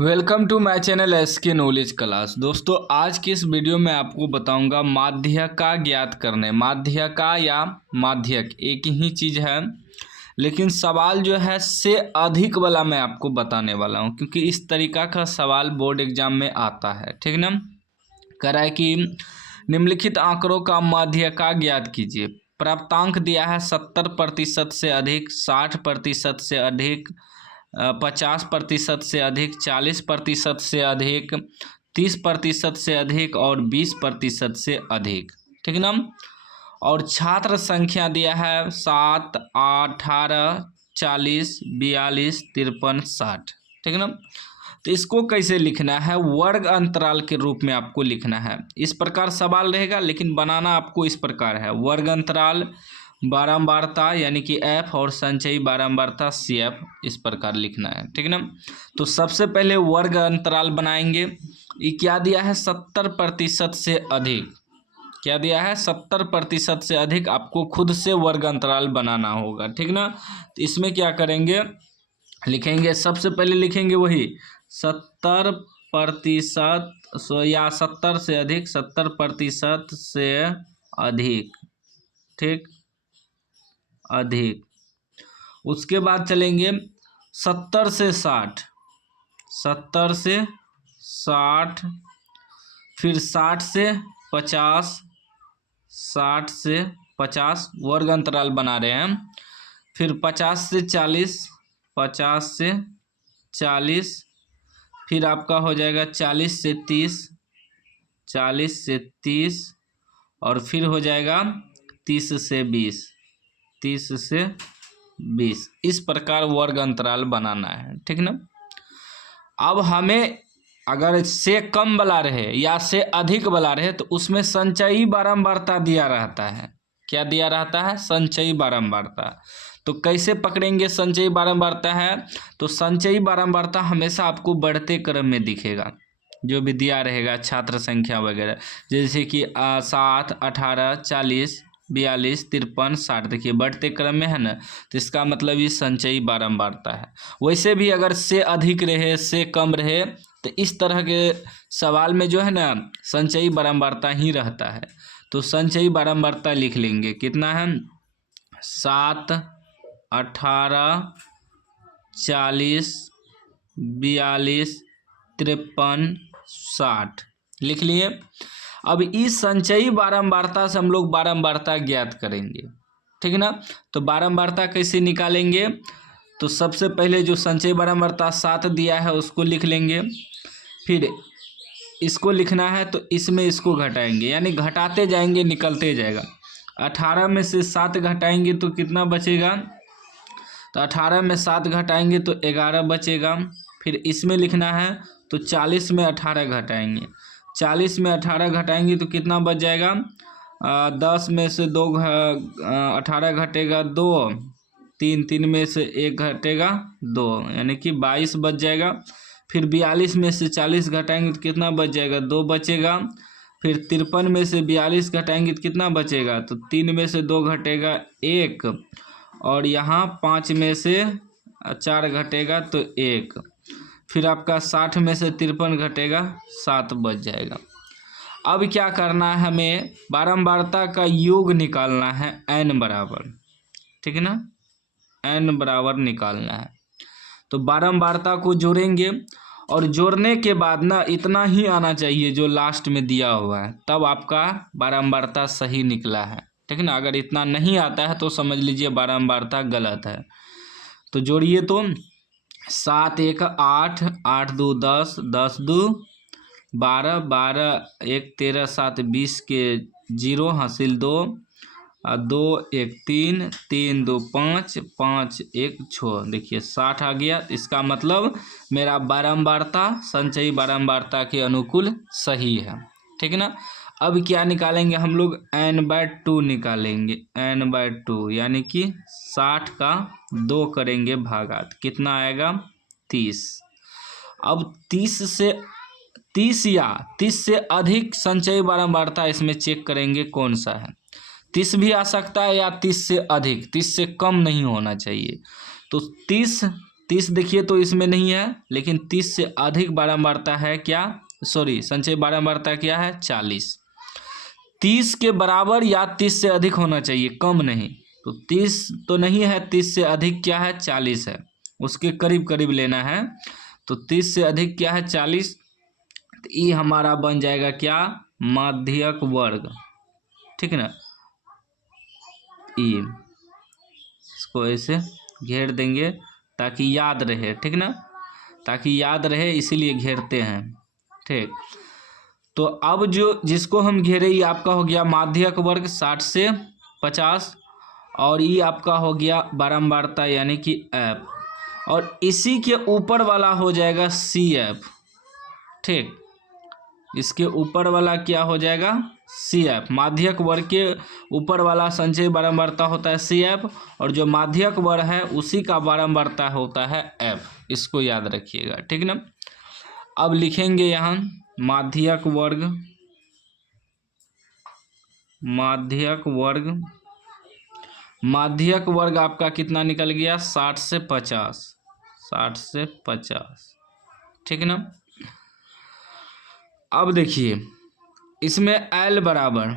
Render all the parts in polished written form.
Welcome to my channel SK knowledge class. दोस्तों आज की इस वीडियो में आपको बताऊंगा माध्यका ज्ञात करने। माध्यका या माध्यक एक ही चीज़ है, लेकिन सवाल जो है से अधिक वाला मैं आपको बताने वाला हूं, क्योंकि इस तरीका का सवाल बोर्ड एग्जाम में आता है। ठीक ना। कह रहा है कि निम्नलिखित आंकड़ों का माध्यका ज्ञात कीजिए। प्राप्तांक दिया है 70% से अधिक, 60% से अधिक, 50% से अधिक, 40% से अधिक, 30% से अधिक और 20% से अधिक। ठीक ना। और छात्र संख्या दिया है 7, 18, 40, 42, 53, 60। ठीक ना। तो इसको कैसे लिखना है, वर्ग अंतराल के रूप में आपको लिखना है। इस प्रकार सवाल रहेगा, लेकिन बनाना आपको इस प्रकार है। वर्ग अंतराल बारंबारता यानी कि एफ और संचयी बारंबारता सी एफ, इस प्रकार लिखना है। ठीक ना। तो सबसे पहले वर्ग अंतराल बनाएंगे। ये क्या दिया है, 70% से अधिक। क्या दिया है, 70% से अधिक। आपको खुद से वर्ग अंतराल बनाना होगा। ठीक ना। तो इसमें क्या करेंगे, लिखेंगे सबसे पहले लिखेंगे वही 70% या 70 से अधिक, 70% से अधिक। ठीक, अधिक। उसके बाद चलेंगे 70 से 60, 70 से 60, फिर 60 से 50, 60 से 50 वर्ग अंतराल बना रहे हैं। फिर 50 से 40, 50 से 40, फिर आपका हो जाएगा 40 से 30, 40 से 30, और फिर हो जाएगा 30 से 20, 30 से 20। इस प्रकार वर्ग अंतराल बनाना है। ठीक ना। अब हमें अगर से कम वाला रहे या से अधिक वाला रहे तो उसमें संचयी बारंबारता दिया रहता है। क्या दिया रहता है, संचयी बारंबारता। तो कैसे पकड़ेंगे संचयी बारंबारता है, तो संचयी बारंबारता हमेशा आपको बढ़ते क्रम में दिखेगा, जो भी दिया रहेगा छात्र संख्या वगैरह, जैसे कि 7, 18, 40, 42, 53, 60। देखिए बढ़ते क्रम में है ना, तो इसका मतलब ये संचयी बारंबारता है। वैसे भी अगर से अधिक रहे से कम रहे तो इस तरह के सवाल में जो है ना संचयी बारंबारता ही रहता है। तो संचयी बारंबारता लिख लेंगे, कितना है, 7, 18, 40, 42, 53, 60 लिख लिए। अब इस संचयी बारंबारता से हम लोग बारंबारता ज्ञात करेंगे। ठीक ना। तो बारंबारता कैसे निकालेंगे, तो सबसे पहले जो संचयी बारंबारता 7 दिया है उसको लिख लेंगे। फिर इसको लिखना है तो इसमें इसको घटाएंगे, यानी घटाते जाएंगे निकलते जाएगा। 18 में से 7 घटाएंगे तो कितना बचेगा, तो 18 में 7 घटाएंगे तो 11 बचेगा। फिर इसमें लिखना है तो 40 में 18 घटाएंगे, 40 में 18 घटाएंगे तो कितना बच जाएगा, 10 में से 2 18 घटेगा 2, 3 में से 1 घटेगा 2, यानी कि 22 बच जाएगा। फिर 42 में से 40 घटाएंगे तो कितना बच जाएगा, 2 बचेगा। फिर 53 में से 42 घटाएंगे तो कितना बचेगा, तो 3 में से 2 घटेगा 1, और यहाँ 5 में से 4 घटेगा तो 1। फिर आपका 60 में से 53 घटेगा 7 बच जाएगा। अब क्या करना है, हमें बारंबारता का योग निकालना है n बराबर। ठीक है ना, n बराबर निकालना है। तो बारंबारता को जोड़ेंगे, और जोड़ने के बाद ना इतना ही आना चाहिए जो लास्ट में दिया हुआ है, तब आपका बारंबारता सही निकला है। ठीक है ना। अगर इतना नहीं आता है तो समझ लीजिए बारंबारता गलत है। तो जोड़िए, तो 7 1 8, 8 2 10, 10 2 12, 12 1 13, 7 20 के 0 हासिल 2, 2 1 3, 3 2 5, 5 1 6। देखिए 60 आ गया। इसका मतलब मेरा बारंबारता संचयी बारंबारता के अनुकूल सही है। ठीक है ना। अब क्या निकालेंगे हम लोग, n/2 निकालेंगे, n/2 यानी कि 60 का 2 करेंगे भागात, कितना आएगा, 30। अब 30 या 30 से अधिक संचयी बारंबारता इसमें चेक करेंगे कौन सा है। 30 भी आ सकता है या 30 से अधिक, 30 से कम नहीं होना चाहिए। तो 30 30 देखिए तो इसमें नहीं है, लेकिन 30 से अधिक बारंबारता है क्या, सॉरी संचयी बारंबारता क्या है 40। 30 के बराबर या 30 से अधिक होना चाहिए, कम नहीं। तो 30 तो नहीं है, 30 से अधिक क्या है 40 है, उसके करीब करीब लेना है। तो 30 से अधिक क्या है 40। तो ये हमारा बन जाएगा क्या, माध्यक वर्ग, ठीक है ना। ये इसको ऐसे घेर देंगे ताकि याद रहे, ठीक ना, ताकि याद रहे इसीलिए घेरते हैं, ठीक। तो अब जो जिसको हम घेरे ये आपका हो गया माध्यक वर्ग 60 से 50, और ये आपका हो गया बारंबारता यानी कि एफ, और इसी के ऊपर वाला हो जाएगा सी एफ, ठीक। इसके ऊपर वाला क्या हो जाएगा सी एफ, माध्यक वर्ग के ऊपर वाला संचयी बारंबारता होता है सी एफ, और जो माध्यक वर्ग है उसी का बारंबारता होता है एफ, इसको याद रखिएगा, ठीक ना। अब लिखेंगे यहाँ माध्यक वर्ग, माध्यक वर्ग, माध्यक वर्ग आपका कितना निकल गया 60 से 50, 60 से 50, ठीक ना। अब देखिए इसमें L बराबर,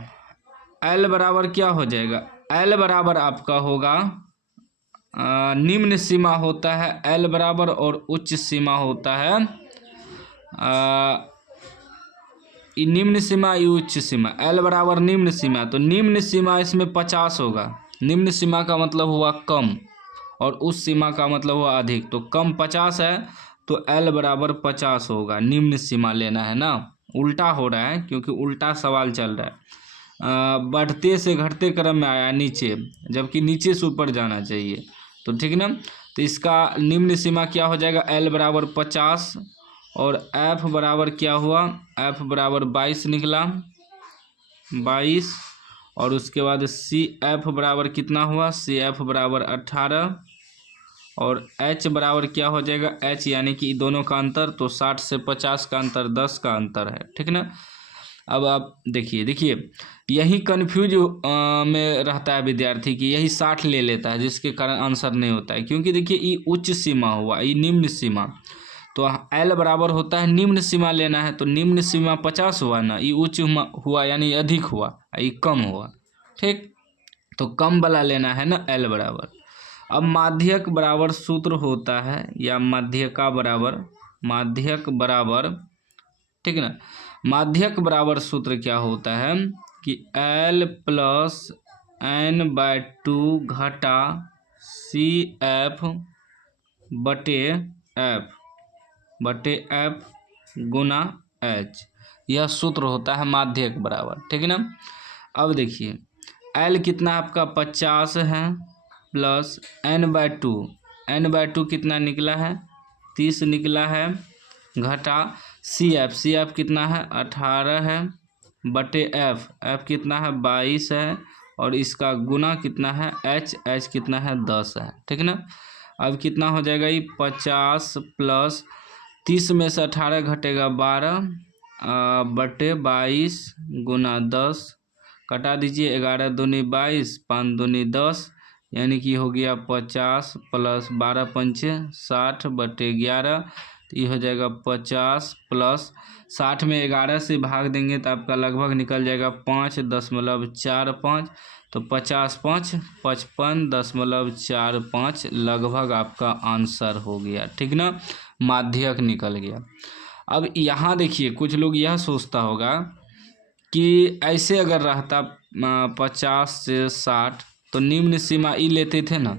L बराबर क्या हो जाएगा, L बराबर आपका होगा निम्न सीमा होता है L बराबर, और उच्च सीमा होता है निम्न सीमा ये उच्च सीमा। L बराबर निम्न सीमा, तो निम्न सीमा इसमें 50 होगा, निम्न सीमा का मतलब हुआ कम, और उस सीमा का मतलब हुआ अधिक। तो कम 50 है तो L बराबर 50 होगा, निम्न सीमा लेना है ना। उल्टा हो रहा है क्योंकि उल्टा सवाल चल रहा है, बढ़ते से घटते क्रम में आया नीचे, जबकि नीचे से ऊपर जाना चाहिए, तो ठीक ना। तो इसका निम्न सीमा क्या हो जाएगा L बराबर 50, और F बराबर क्या हुआ, F बराबर 22 निकला, 22, और उसके बाद सी एफ बराबर कितना हुआ, सी एफ बराबर 18, और H बराबर क्या हो जाएगा H, यानी कि दोनों का अंतर, तो 60 से 50 का अंतर 10 का अंतर है, ठीक ना। अब आप देखिए यही कन्फ्यूज में रहता है विद्यार्थी की, यही 60 ले लेता है जिसके कारण आंसर नहीं होता है, क्योंकि देखिए ये उच्च सीमा हुआ, ये निम्न सीमा, तो L बराबर होता है निम्न सीमा लेना है, तो निम्न सीमा 50 हुआ ना, ये उच्च हुआ यानी अधिक हुआ, ये कम हुआ, ठीक। तो कम वाला लेना है ना L बराबर। अब माध्यक बराबर सूत्र होता है, या माध्यका बराबर, माध्यक बराबर, ठीक है ना। माध्यक बराबर सूत्र क्या होता है कि L प्लस n/2 घटा सी एफ बटे एफ गुना H, यह सूत्र होता है माध्यक बराबर, ठीक है ना। अब देखिए L कितना आपका 50 है, प्लस n/2 कितना निकला है 30 निकला है, घटा सी एफ कितना है 18 है, बटे एफ कितना है 22 है, और इसका गुना कितना है H कितना है 10 है, ठीक ना। अब कितना हो जाएगा ये 50 प्लस 30 में से 18 घटेगा 12, बटे 22 गुना 10, कटा दीजिए, 11 दूनी 22, 5 दूनी 10, यानी कि हो गया 50 प्लस 12 पंचे 60 बटे 11, तो ये हो जाएगा 50 प्लस 60 में 11 से भाग देंगे तो आपका लगभग निकल जाएगा 5.45, तो 50 5 55.45 लगभग आपका आंसर हो गया, ठीक ना, माध्यक निकल गया। अब यहाँ देखिए कुछ लोग यह सोचता होगा कि ऐसे अगर रहता 50 से 60 तो निम्न सीमा ई लेते थे ना,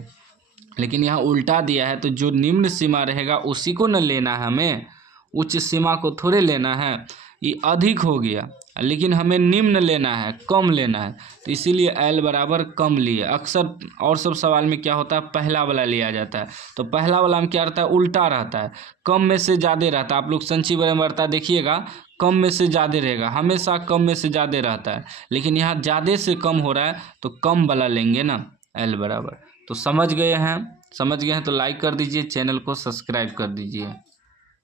लेकिन यहाँ उल्टा दिया है, तो जो निम्न सीमा रहेगा उसी को न लेना है हमें, उच्च सीमा को थोड़े लेना है। ये अधिक हो गया लेकिन हमें निम्न लेना है, कम लेना है, तो इसीलिए L बराबर कम लिए। अक्सर और सब सवाल में क्या होता है पहला वाला लिया जाता है, तो पहला वाला में क्या रहता है उल्टा रहता है, कम में से ज़्यादा रहता है। आप लोग संचयी बारंबारता देखिएगा कम में से ज़्यादा रहेगा, हमेशा कम में से ज़्यादा रहता है, लेकिन यहाँ ज़्यादा से कम हो रहा है तो कम वाला लेंगे ना L बराबर। तो समझ गए हैं तो लाइक कर दीजिए, चैनल को सब्सक्राइब कर दीजिए।